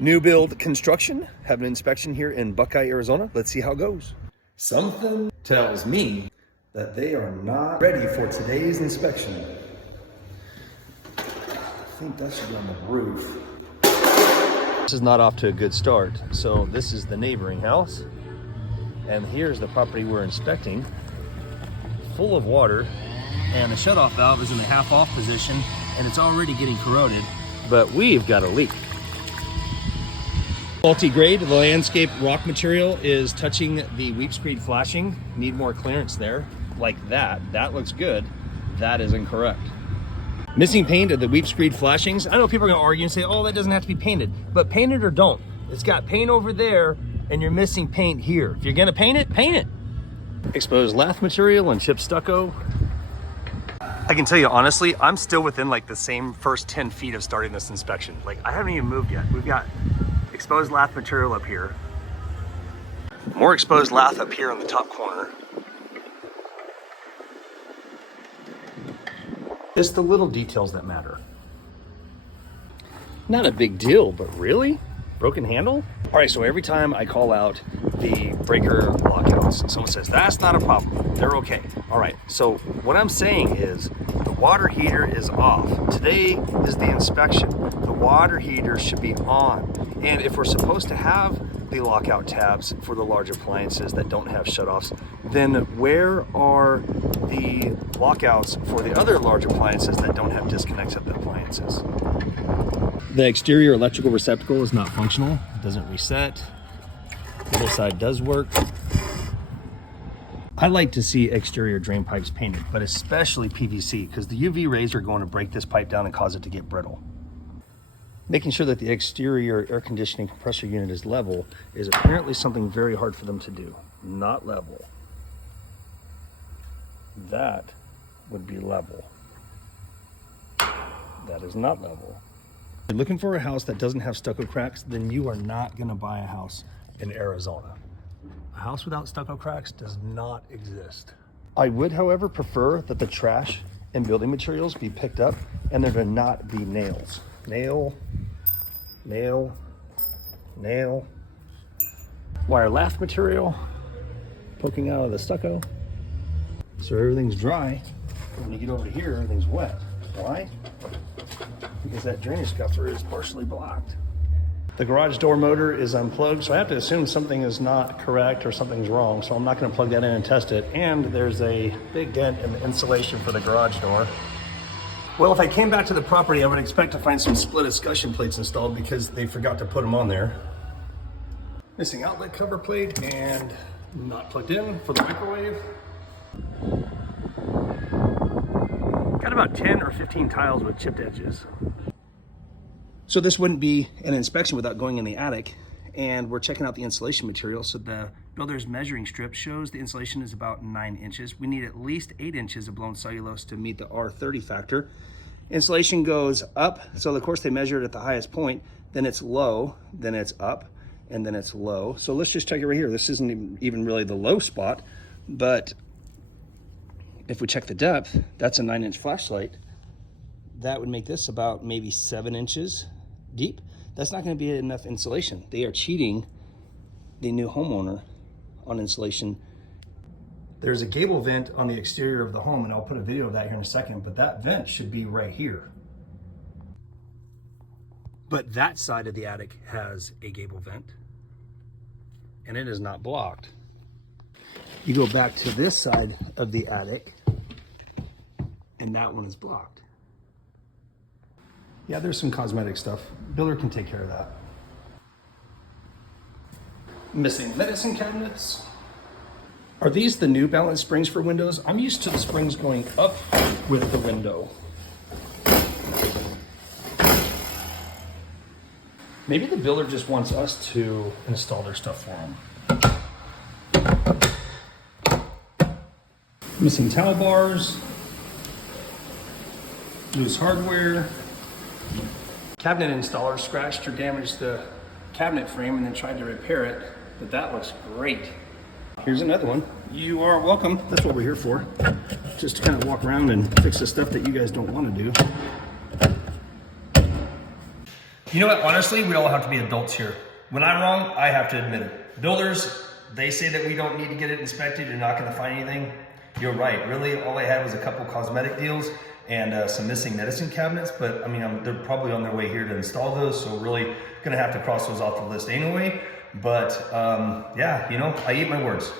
Newbuild construction, have an inspection here in Buckeye, Arizona. Let's see how it goes. Something tells me that they are not ready for today's inspection. I think that should be on the roof. This is not off to a good start. So this is the neighboring house. And here's the property we're inspecting. Full of water. And the shutoff valve is in the half off position and it's already getting corroded. But we've got a leak. Faulty grade, the landscape rock material is touching the weep screed flashing. Need more clearance there, like that. That looks good. That is incorrect. Missing paint of the weep screed flashings. I know people are gonna argue and say, oh, that doesn't have to be painted, but paint it or don't. It's got paint over there and you're missing paint here. If you're gonna paint it, paint it. Exposed lath material and chipped stucco. I can tell you honestly, I'm still within like the same first 10 feet of starting this inspection. Like I haven't even moved yet. We've got exposed lath material up here. More exposed lath up here in the top corner. It's the little details that matter. Not a big deal, but really? Broken handle? All right, so every time I call out the breaker lockouts, someone says, that's not a problem, they're okay. All right, so what I'm saying is the water heater is off. Today is the inspection. The water heater should be on. And if we're supposed to have the lockout tabs for the large appliances that don't have shutoffs, then where are the lockouts for the other large appliances that don't have disconnects of the appliances? The exterior electrical receptacle is not functional. It doesn't reset. The other side does work. I like to see exterior drain pipes painted, but especially PVC, because the UV rays are going to break this pipe down and cause it to get brittle. Making sure that the exterior air conditioning compressor unit is level is apparently something very hard for them to do. Not level. That would be level. That is not level. If you're looking for a house that doesn't have stucco cracks, then you are not going to buy a house in Arizona. A house without stucco cracks does not exist. I would, however, prefer that the trash and building materials be picked up and there to not be nails. Nail, nail, nail. Wire lath material poking out of the stucco. So everything's dry. When you get over here, everything's wet. Why? Because that drainage scuffer is partially blocked. The garage door motor is unplugged, so I have to assume something is not correct or something's wrong, so I'm not going to plug that in and test it. And there's a big dent in the insulation for the garage door. Well, if I came back to the property, I would expect to find some split escutcheon plates installed because they forgot to put them on there. Missing outlet cover plate and not plugged in for the microwave. Got about 10 or 15 tiles with chipped edges. So this wouldn't be an inspection without going in the attic, and we're checking out the insulation material. So the builder's measuring strip shows the insulation is about 9 inches. We need at least 8 inches of blown cellulose to meet the R30 factor. Insulation goes up, so of course they measure it at the highest point, then it's low, then it's up, and then it's low. So let's just check it right here. This isn't even really the low spot, but if we check the depth, that's a 9-inch flashlight. That would make this about maybe 7 inches deep. That's not going to be enough insulation. They are cheating the new homeowner on insulation. There's a gable vent on the exterior of the home, and I'll put a video of that here in a second, but that vent should be right here. But that side of the attic has a gable vent, and it is not blocked. You go back to this side of the attic, and that one is blocked. Yeah, there's some cosmetic stuff. Builder can take care of that. Missing medicine cabinets. Are these the new balance springs for windows? I'm used to the springs going up with the window. Maybe the builder just wants us to install their stuff for them. Missing towel bars. Loose hardware. Cabinet installer scratched or damaged the cabinet frame and then tried to repair it, but that looks great. Here's another one. You are welcome. That's what we're here for. Just to kind of walk around and fix the stuff that you guys don't want to do. You know what? Honestly, we all have to be adults here. When I'm wrong, I have to admit it. Builders, they say that we don't need to get it inspected. You're not going to find anything. You're right. Really, all I had was a couple cosmetic deals and some missing medicine cabinets. But I mean, they're probably on their way here to install those. So really going to have to cross those off the list anyway. But yeah, you know, I eat my words.